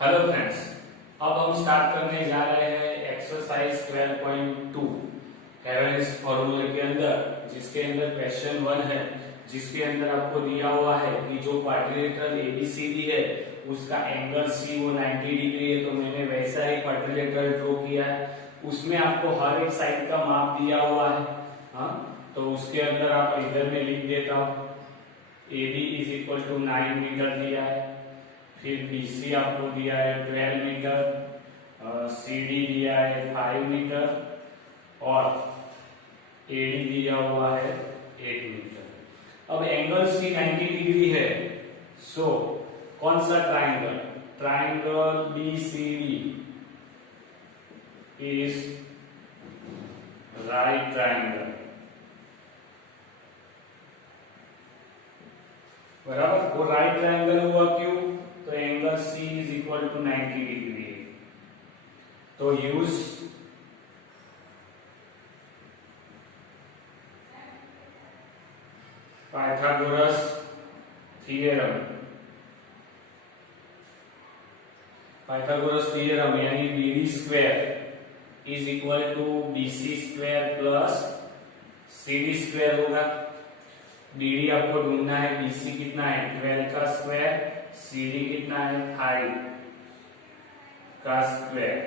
Hello friends, अब हम start करने जा रहे हैं एक्सरसाइज 12.2 हेवेंस फॉर्मूले के अंदर, जिसके अंदर क्वेश्चन 1 है, जिसके अंदर आपको दिया हुआ है कि जो क्वाड्रिलेटरल एबीसीडी है उसका एंगल सी वो 90 डिग्री है। तो मैंने वैसा ही क्वाड्रिलेटरल ड्रॉ किया है, उसमें आपको हर एक साइड का माप दिया हुआ है। हाँ, तो उसके अंदर आप इधर में लिख देता हूं, AB is equal to 9 metre दिया है, फिर BC आपको दिया है 12 मीटर, CD दिया है 5 मीटर और AD दिया हुआ है 8 मीटर। अब एंगल C 90 डिग्री है, सो कौन सा triangle? Triangle BCD is right triangle, बराबर। वो राइट ट्राइंगल हुआ क्यों? तो angle C is equal to 90 degree है। तो use Pythagoras theorem, Pythagoras theorem यानी BD square is equal to BC square plus CD square होगा। BD आपको ढूंढना है, BC कितना है 12 का स्क्वायर, CD कितना है 5 का स्क्वायर,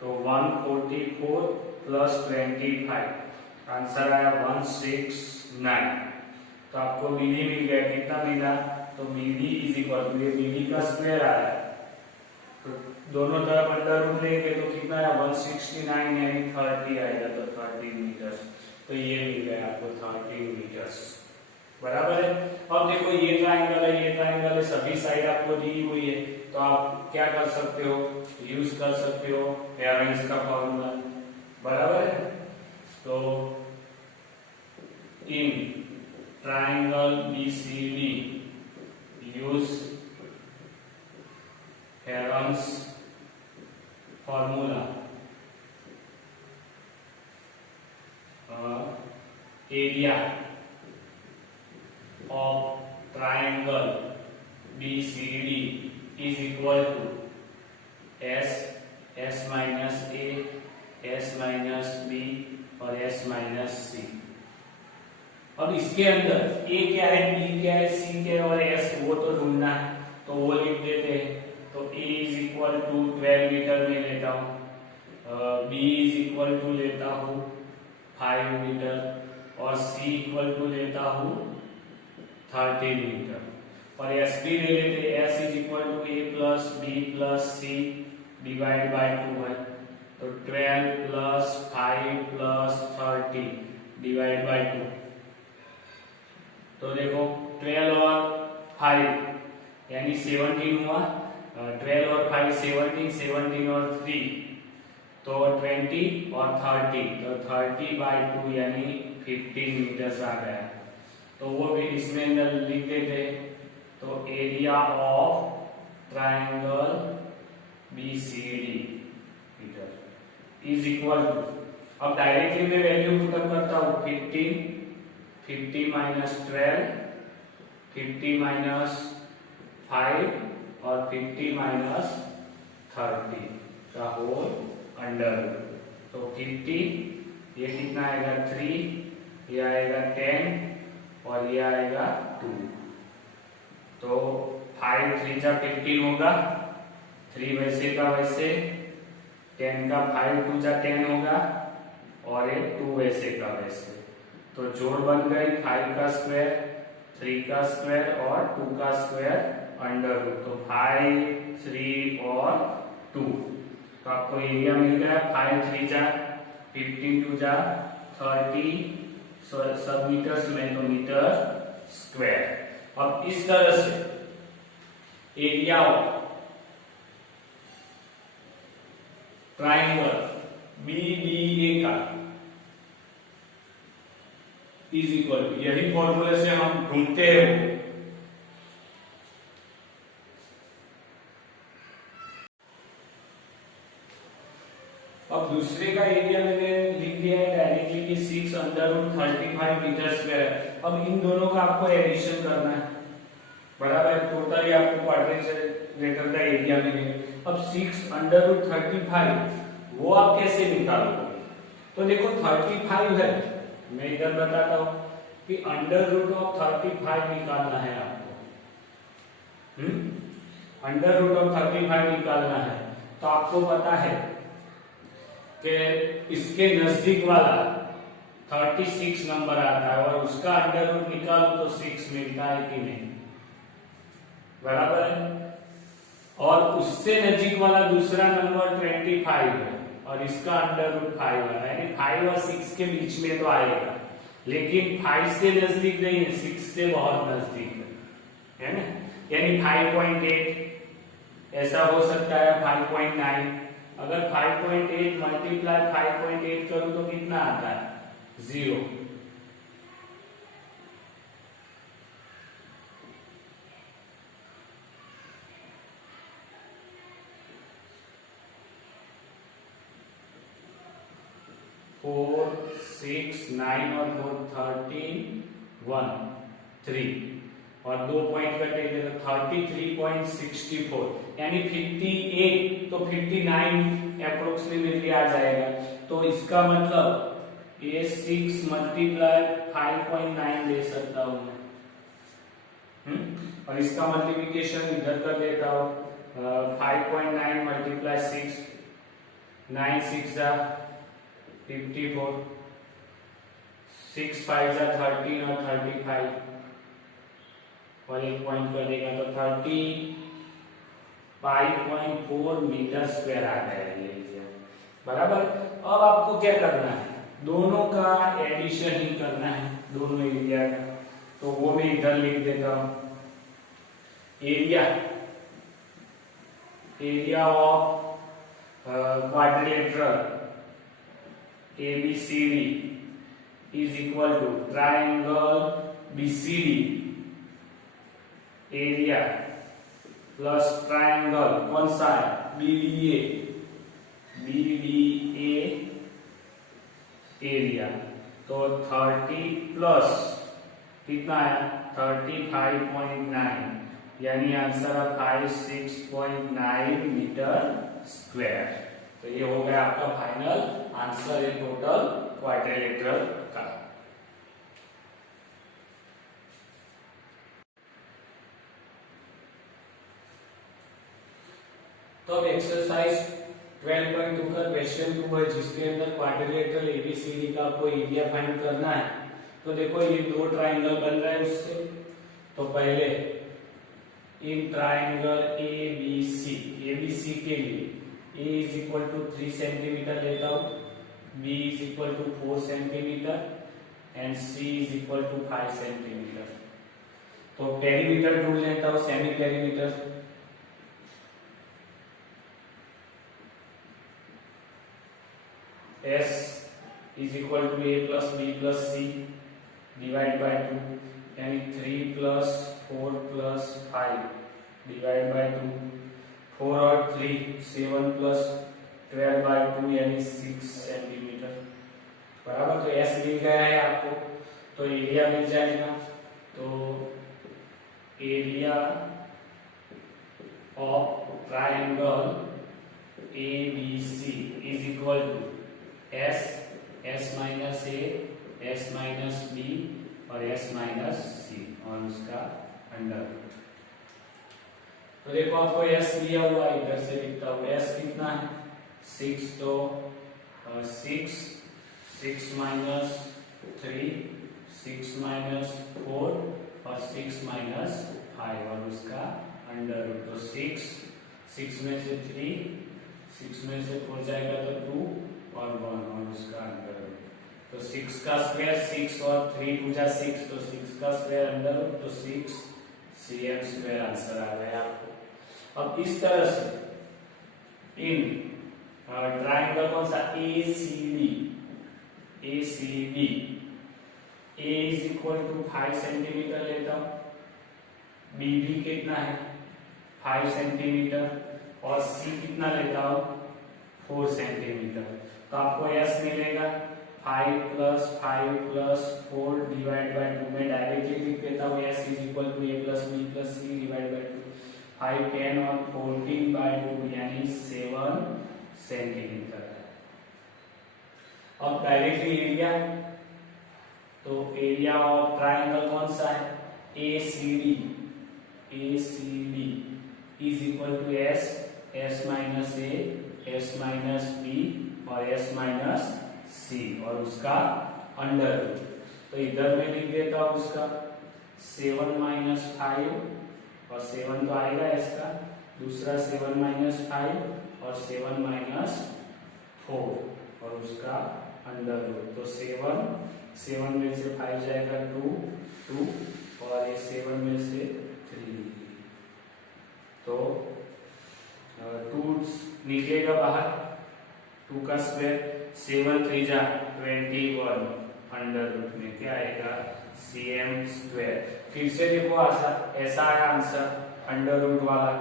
तो 144 प्लस 25, आंसर आया 169। तो आपको BD मिल गया, कितना मिला? तो BD इज इक्वल टू, ये BD का स्क्वायर आया, तो दोनों तरफ अंडर रूट लेंगे तो कितना आया 169 यानी 30 आएगा, तो 30 मीटर। तो ये मिल गया आपको 30 मीटर्स, बराबर है। अब देखो ये ट्राइंगल है, ये ट्राइंगल है, सभी साइड आपको दी हुई है, तो आप क्या कर सकते हो? यूज कर सकते हो हेवेंस का फॉर्मूला, बराबर है। तो in triangle BCD use Heron's formula, area of triangle BCD is equal to S minus A, S minus B और S minus C। अब इसके अंदर A क्या है, B क्या है, C क्या है और S वो तो ढूंढना है, तो वो लिख देते हैं। तो A is equal to 12 metre में लेता हूँ, B इज इक्वल टू लेता हूँ 5 मीटर और C इक्वल टू लेता हूँ 13 मीटर और S भी ले लेते। S is equal to A plus B plus C divide by 2 है, तो 12 प्लस 5 प्लस 30 डिवाइड बाय 2। तो देखो 12 और 5 यानी 17 हुआ, 12 और 5 17, 17 और 3 तो 20 और 30, तो 30 बाय 2 यानी 15 मीटर आ गया। तो वो भी इसमें अंदर लिख देते। तो area of triangle BCD is equal to, अब डायरेक्टली मैं वैल्यू पुट अप करता हूँ 50 माइनस 12, 50 माइनस 5 और 50 माइनस 30 का होल अंडर। तो 50 ये कितना आएगा 3, ये आएगा 10 और ये आएगा 2। तो 5 3 जा 15 होगा, 3 वैसे का वैसे, 10 का 5 2 जा 10 होगा और ये 2 वैसे का वैसे। तो जोड़ बन गई 5 का स्क्वायर, 3 का स्क्वायर और 2 का स्क्वायर अंडर रूट। तो 5 3 और 2, तो आपको एरिया मिल गया 5 3 जा 15 2 जा 30 सब मीटर्स में, तो मीटर स्क्वायर। अब इस तरह से एरिया ऑफ ट्राइंगल BDA का इज इक्वल टू, यही फॉर्मूले से हम ढूंढते हैं। अब दूसरे का एरिया मैंने लिख दिया है डायरेक्टली कि 6 अंडर रूट 35 मीटर स्क्वायर। अब इन दोनों का आपको एडिशन करना है, बराबर। टोटली आपको क्वाड्रेचर का एरिया मिलेगा। अब 6√35 वो आप कैसे निकालोगे? तो देखो 35 है, मैं इधर बताता हूं कि √35 निकालना है आपको। √35 निकालना है तो आपको पता है कि इसके नजदीक वाला 36 नंबर आता है और उसका अंडर रूट निकालो तो 6 मिलता है कि नहीं, बराबर है। और उससे नजदीक वाला दूसरा नंबर 25 है और इसका अंडर रूट 5 है, यानी 5 और 6 के बीच में तो आएगा, लेकिन 5 से नजदीक नहीं है, 6 से बहुत नजदीक है ना, यानी 5.8 ऐसा हो सकता है, 5.9। अगर 5.8 मल्टीप्लाई 5.8 करूं तो कितना आता है? 0। फोर 6 9 और 4 13 1 3 और 2 पॉइंट कटेंगे तो 33.64 यानी 58 तो 59 अप्रोक्सीमेटली आ जाएगा। तो इसका मतलब ये 6 मल्टीप्लाई 5.9 ले सकता हूं मैं, और इसका मल्टीप्लिकेशन इधर कर देता हूं, 5.9 मल्टीप्लाई 6, 9 6 जा 54, 6 5 जा 13 और 35 और एक पॉइंट कर देगा तो 35.4 मीटर स्क्वायर आ जाएगा, बराबर। अब आपको क्या करना है? दोनों का एडिशन ही करना है, दोनों एरिया का, तो वो मैं इधर लिख देता हूं। Area of quadrilateral ABCD is equal to triangle BCD area plus triangle कौन सा है? BDA area. तो 30 प्लस कितना है? 35.9 यानी आंसर है 56.9 मीटर स्क्वायर। तो ये हो गया आपका फाइनल आंसर है टोटल क्वाड्रिलेटरल का। तो अब एक्सरसाइज 12.2 का क्वेश्चन 2 है, जिसके अंदर क्वाड्रिलेटरल ABCD का आपको एरिया फाइंड करना है। तो देखो ये दो ट्राइंगल बन रहा है उससे, तो पहले इन ट्राइंगल ABC के लिए A is equal to 3 centimetre लेता हूं, B is equal to 4 centimetre and C is equal to 5 centimetre. तो पेरीमीटर ढूंढ लेता हूं, semi perimeter. S is equal to A plus B plus C divide by 2 यानी 3 plus 4 plus 5 divide by 2, 4 और 3 7 plus 12 by 2 यानी 6 centimetre, बराबर। तो S मिल गया है आपको, तो एरिया मिल जाएगा। तो area of triangle ABC is equal to S minus A, S minus B और S माइनस C और उसका अंडर। तो देखो आपको S दिया हुआ, इधर से लिखता हूं। S कितना है? 6, तो 6 माइनस 3, 6 माइनस 4 और 6 माइनस 5 और उसका अंडर रूट। तो 6 में से 3, 6 में से 4 जाएगा तो 2 और 1 और उसका अंडर रूट। तो 6 का स्क्वायर 6 और 3 2 जा 6, तो 6 का स्क्वायर अंडर रूट, तो 6 cm स्क्वायर आंसर आ गया आपको। अब इस तरह से इन ट्राइंगल कौन सा? ACD A is equal to 5 centimetre लेता हूं, BB कितना है? 5 सेंटीमीटर और C कितना लेता हूं? 4 सेंटीमीटर। तो आपको S मिलेगा 5 प्लस 5 प्लस 4 डिवाइड बाय 2 में डायरेक्टली लिख देता हूँ। S is equal to A plus B plus C divide by 2, 5 10 और 14 बाय 2 यानी 7 सेंटीमीटर है। अब डायरेक्टली एरिया, तो एरिया ऑफ ट्राइंगल कौन सा है, ACD is equal to S minus A, S minus B और S माइनस C और उसका अंडर रूट। तो इधर में लिख देता हूं उसका 7 माइनस 5 और 7 तो आएगा इसका, दूसरा 7 माइनस 5 और 7 माइनस 4 और उसका अंडर रूट। तो 7 में से 5 जाएगा 2 और ये 7 में से 3, तो 2 निकलेगा बाहर, 2 का स्क्वायर, 7 3 जा 21, अंडर रूट में क्या आएगा cm स्क्वायर। फिर से देखो ऐसा है आंसर अंडर रूट वाला,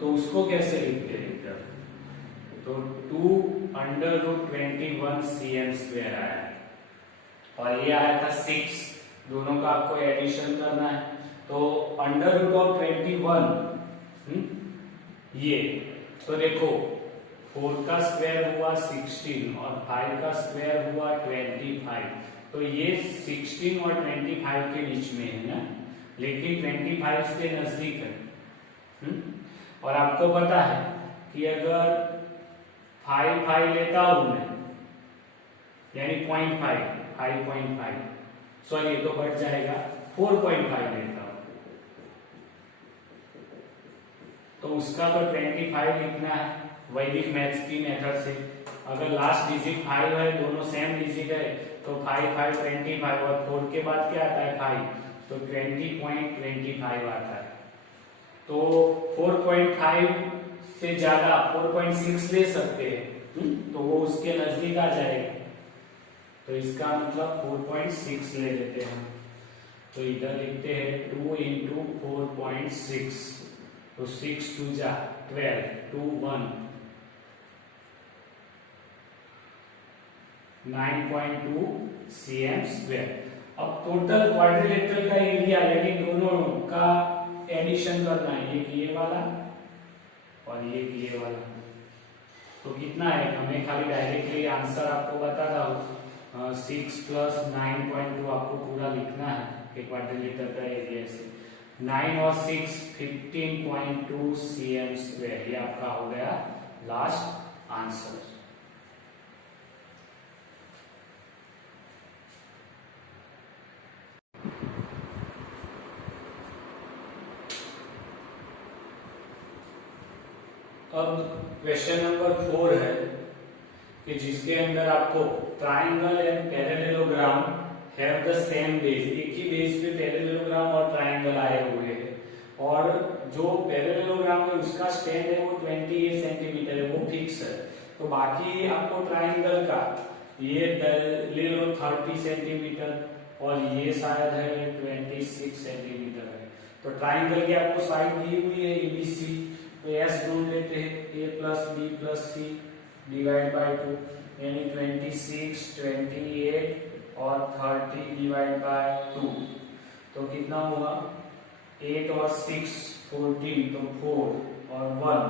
तो उसको कैसे लिखते हैं इधर, तो 2 अंडर रूट 21 cm स्क्वायर आया और ये आया था 6, दोनों का आपको एडिशन करना है। तो अंडर रूट ऑफ 21 ये, तो देखो 4 का स्क्वायर हुआ 16 और 5 का स्क्वायर हुआ 25, तो ये 16 और 25 के बीच में है ना, लेकिन 25 से नजदीक है। और आपको पता है कि अगर 5 लेता हूं मैं, यानी 5.5, सॉरी ये तो बढ़ जाएगा, 4.5 लेता हूं, तो उसका तो 25 लिखना है वैदिक मैथ्स की मेथड से। अगर लास्ट डिजिट 5 है, दोनों सेम डिजिट है, तो 5 25 और 4 के बाद क्या आता है 5, तो 20.25 आता है। तो 4.5 से ज्यादा 4.6 ले सकते हैं, तो वो उसके नजदीक आ जाएगा, तो इसका मतलब 4.6 ले लेते हैं। तो इधर लिखते हैं 2 इंटू 4.6, तो 6 2 जा 12, 2 1 9.2 cm स्क्वायर। अब टोटल क्वाड्रिलेटरल का एरिया यानी दोनों का एडिशन करना है, एक ये वाला और एक ये वाला, तो कितना है, हमें खाली डायरेक्टली आंसर आपको बता रहा हूं, 6 प्लस 9.2 आपको पूरा लिखना है कि क्वाड्रिलेटरल का एरिया से 9 और 6 15.2 cm स्क्वायर, ये आपका हो गया लास्ट आंसर। अब क्वेश्चन नंबर 4 है कि जिसके अंदर आपको triangle and parallelogram have the same base, एक ही बेस पे पैरेललोग्राम और ट्राइंगल आए हुए हैं, और जो पैरेललोग्राम है उसका स्टैंड है वो 28 सेंटीमीटर है, वो फिक्स है। तो बाकी आपको ट्राइंगल का ये ले लो 30 सेंटीमीटर और ये शायद है 26 सेंटीमीटर है। तो ट्राइंगल की आपको साइड दी हुई है ABC, तो S ढूंढ लेते हैं, A plus B plus C divide by 2, यानी 26 28 और 30 डिवाइड बाय 2, तो कितना हुआ 8 और 6 14, तो 4 और 1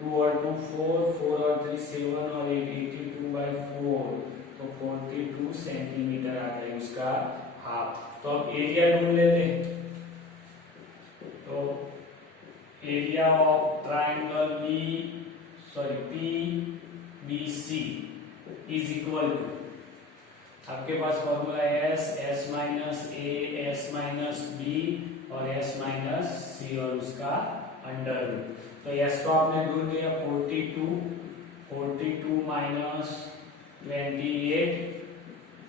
2 और 2 4 और 3 7 और 8 82 बाई 4, तो 42 सेंटीमीटर आ गया उसका हाफ। तो अब एरिया ढूंढ लेते हैं, तो area of triangle PBC is equal to, आपके पास फॉर्मूला है S minus A, S minus B और S माइनस C और उसका अंडर रूट। तो S को आपने ढूंढ लिया 42 माइनस 28,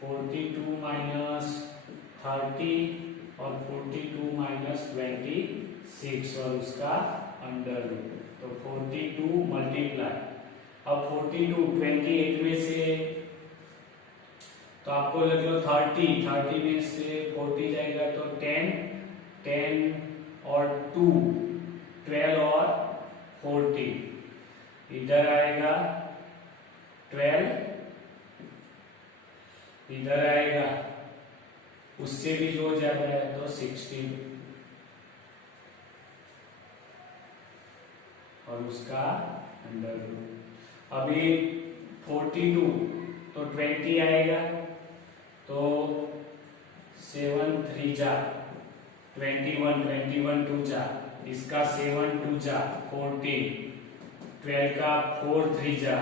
42 माइनस 30 और 42 माइनस 26 और उसका अंडर रूट, तो 42 मल्टीप्लाई, अब 42 28 में से, तो आपको लग लो 30 में से 40 जाएगा तो 10 और 2 12 और 40, इधर आएगा 12, इधर आएगा, उससे भी जो ज्यादा है तो 16 और उसका अंडर रूट। अभी 42 तो 20 आएगा, तो 7 3 जा 21, 21 2 जा, इसका 7 2 जा 14, 12 का 4 3 जा,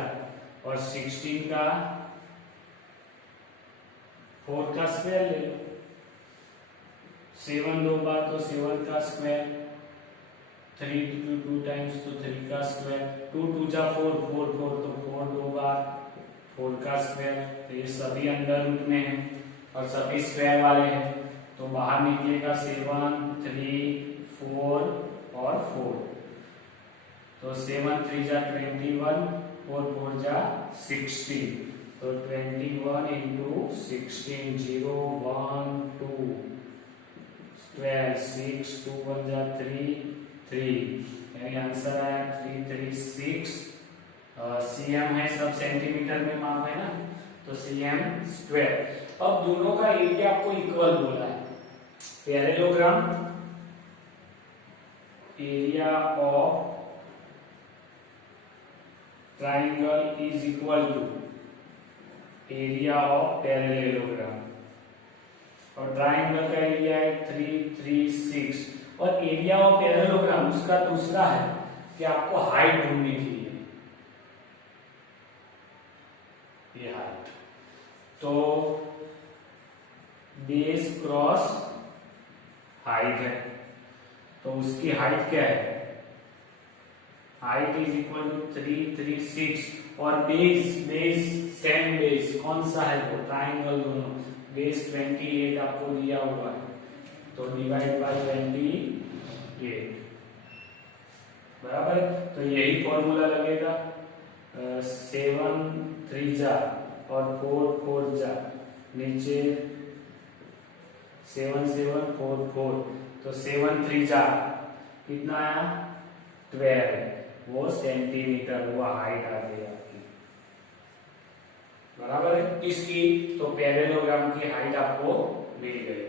और 16 का 4 का स्क्वायर ले लो। 7 दो बार तो 7 का स्क्वायर, 3 2 टाइम्स तो 3 का स्क्वायर, 2 2 जा 4, 4 4 तो 4 दो बार 4 का स्क्वायर। तो ये सभी अंडर रूट में है और सभी स्क्वायर वाले हैं, तो बाहर निकलेगा 7 3 4 और 4, तो 7 3 जा 21, 4 4 जा 16, तो 21 into 16 0 1 2 12 6 2 1 जा 3 3, यानी आंसर आया 3 3 6। सीएम है, सब सेंटीमीटर में माप है ना, तो सीएम स्क्वायर। अब दोनों का एरिया आपको इक्वल बोला है। Parallelogram area of triangle is equal to area of parallelogram, और ट्राइंगल का एरिया है 3 3 6, और एरिया ऑफ पैरेललोग्राम उसका दूसरा है कि आपको हाइट ढूंढनी थी, ये हाइट। तो बेस क्रॉस हाइट है, तो उसकी हाइट क्या है, हाइट इज इक्वल टू 3 3 6, और बेस सेम बेस कौन सा है, वो ट्राइंगल दोनों, बेस 28 आपको दिया हुआ है, तो डिवाइड बाय 28 बराबर है। तो यही फॉर्मूला लगेगा, 7 3 जा और 4 4 जा, नीचे 7 7 4 4, तो 7 3 जा कितना आया 12, वो सेंटीमीटर, वो हाइट आ गई आपकी, बराबर है इसकी। तो पैरेललोग्राम की हाइट आपको मिल गई।